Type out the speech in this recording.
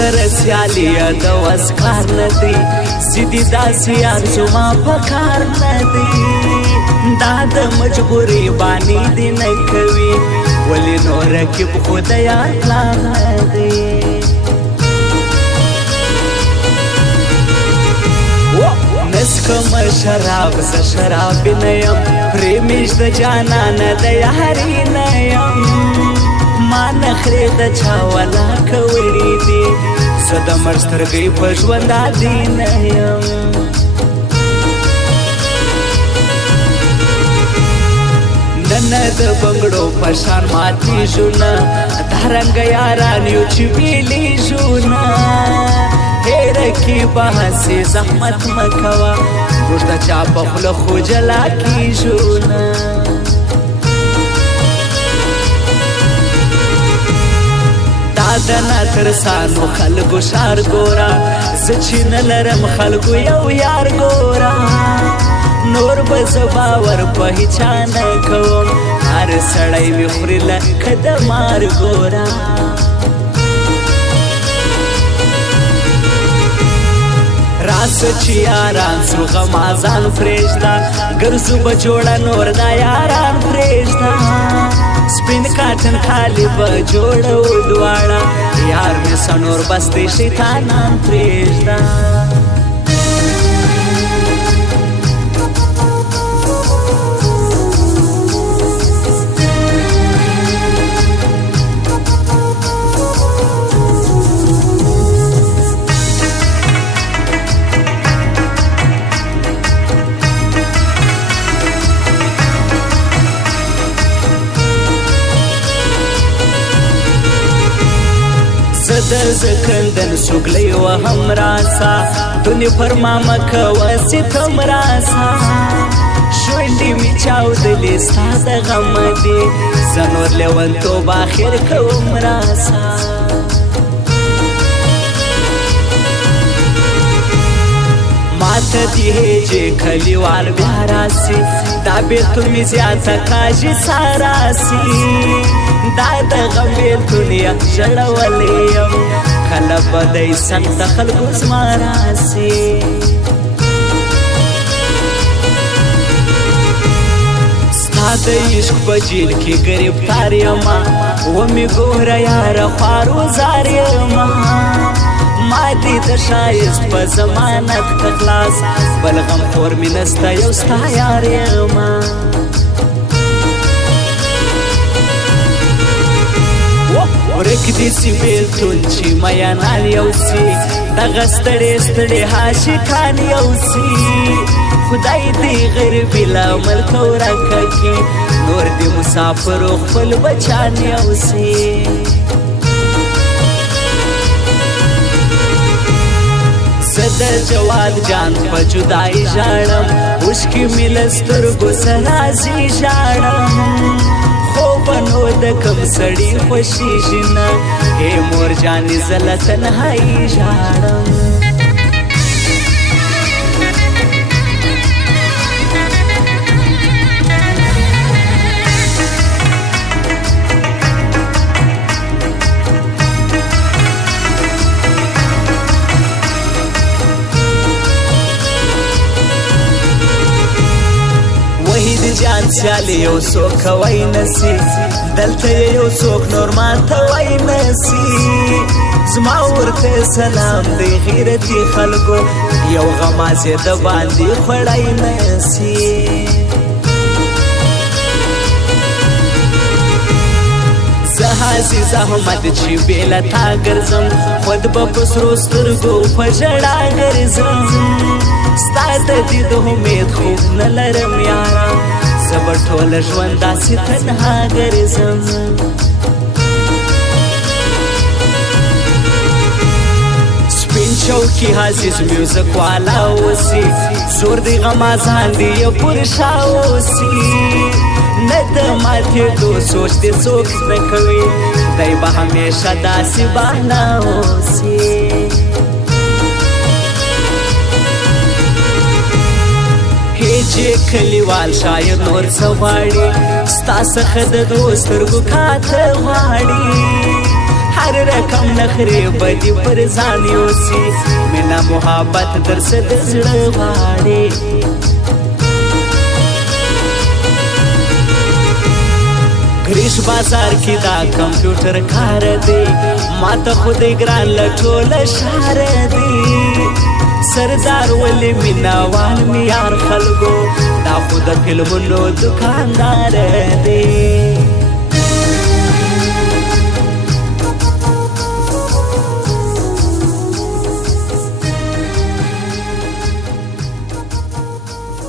سره سیالي د وسکار نه دی سیدی داسې ارزوما په کار نه دی دا د مجبوري بانی دی نه کوي ولې نو رکب خدای پلان نه دی نسکم شراب ز شراب نه یم پریمیش د جانان د یاري نه یم ما نخرې د چا ولا کوړې دي زه د مړ سترګې په ژوند عادي نه یم نن د بنګړو په شان ماتېږو نه دا رنګ یاران یو چې بېلېږو نه هېره کې بهسې زحمت مه کوه موږ د چا په خوله خو جلا کېږو نه د ناترسانو خلکو شار ګوره زه چې نه لرم خلکو یو یار ګوره نور به زه باور په هیچا نه کوم هر سړی مې خوري لکه د مار ګوره راسه چې یاران سو غمازان پرېږده ګرځو به جوړه نور دا یاران پرېږده سپین کاټن خالی به جوړو دواړه یار مې سنور بستې شیطانان پرېږده د زکندن سوګلی وهم راسا دنیا پر ما مکوه ستم راسا شونډې مې چاودلې ستا د غم دي زه نور لیونتوب اخر کوم راسا ماته دې هجې کلیوال بیا راسي دا بېلتون مې زیاته کاږي ساراسي دا د غم بېلتون یم ژړولی یم کله به دی څنګ ته خلکو زما راسي ستا د عشق په جیل کې ګرفتار یمه ومې ګوره یاره خوارو زار یمه ما دې د ښایست په ضمانت که خلاص بل غمخور مې نسته یو ستا یار یمه ورک دې سي بېلتون چې میانان یوسي دغه ستړې ستړې عاشقان یوسي خدای دې غریبي له ملکه ورکه کړي نور دې مسافرو خپل بچان یوسي زه د جواد جان په جدایي ژاړم اوښکې مې له سترګو سره ځي ژاړم بنو د کم سړي خوشیږي نه هی مور جانې زه له تنهایي ژاړم جان سیالی یو څوک کوی نسی دلته یو څوک نور ماته وای نسی زما ورته سلام دی غیرتي خلکو یو غماز د باندې خړای نسی زهاسي زحمت چې بیل تا ګرځم خود به پسرو سترګو په ژړا ګرځم ستا د دید امید خوب نه لرم یاره زه به ټوله ژوند داسې تنها ګرځم سپین چوکي عزیز میوزک والا اوسي زور دی غمازان دی یو پر شا اوسي نه د ماتېدو سوچ دې څوک نه کوي دی به همیشه داسې بهانه اوسي چې کلیوال شاید نور څه غواړي ستا څخه د دوو سترګو کاته غواړي هر رقم نخرې بدي پر ځان یوسي مینا محبت در څه د زړه غواړي گریش بازار کی دا کمپیوټر کار دی ما ته خود ګران لټول شهر دی سردار ولی میناوال میار خلکو دا خود فلمونو دکاندار دی